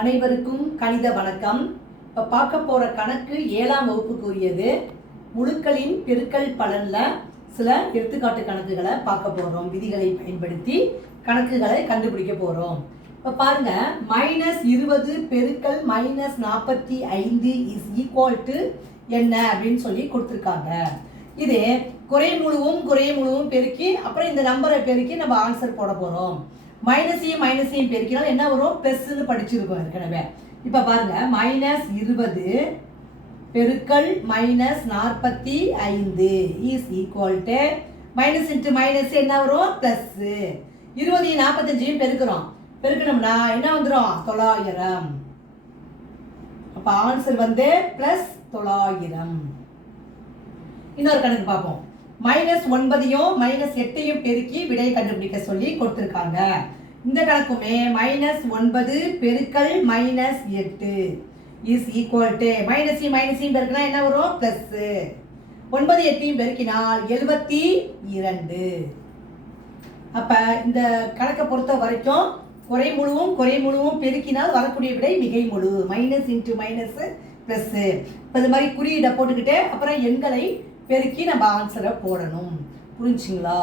அனைவருக்கும் கணித வணக்கம். இப்போ பார்க்க போகிற கணக்கு 7ஆம் வகுப்புக்குரியது. முழுக்களின் பெருக்கல் பலனில் சில எடுத்துக்காட்டு கணக்குகளை பார்க்க போகிறோம். விதிகளை பயன்படுத்தி கணக்குகளை கண்டுபிடிக்க போகிறோம். இப்போ பாருங்க, -20 பெருக்கல் -45 இஸ் ஈக்குவல் டு என்ன அப்படின்னு சொல்லி கொடுத்துருக்காங்க. இது குறை முழுவும் பெருக்கி அப்புறம் இந்த நம்பரை பெருக்கி நம்ம ஆன்சர் போட போகிறோம். மைனஸையும் பெருக்கினால் என்ன வரும்? ப்ளஸ்ன்னு படிச்சிருக்கோம் ஏற்கனவே. இப்போ பாருங்க, -20 பெருக்கல் -45 is equal to minus into minus என்ன வரும்? ப்ளஸ். 20 45 பெருக்கணும்னா என்ன வந்துடும்? 900. அப்போ ஆன்சர் வந்து ப்ளஸ் 900. இன்னொரு கணக்கு பார்ப்போம். -9ஐயும் -8ஐயும் பெருக்கி விடையை கண்டுபிடிக்க சொல்லி கொடுத்துருக்காங்க. இந்த கணக்குமே -9 பெருக்கல் -8 இஸ் ஈக்குவல் டு மைனஸையும் பெருக்கினா என்ன வரும்? ப்ளஸ். 9 8ஐயும் பெருக்கினால் 72. அப்போ இந்த கணக்கை பொறுத்த வரைக்கும் குறை முழுவும் பெருக்கினால் வரக்கூடிய விடை மிகை முழு. Minus into minus plus. இப்போ இது மாதிரி குறியீடை போட்டுக்கிட்டு அப்புறம் எண்களை பெருக்கி நம்ம ஆன்சரை போடணும். புரிஞ்சுங்களா?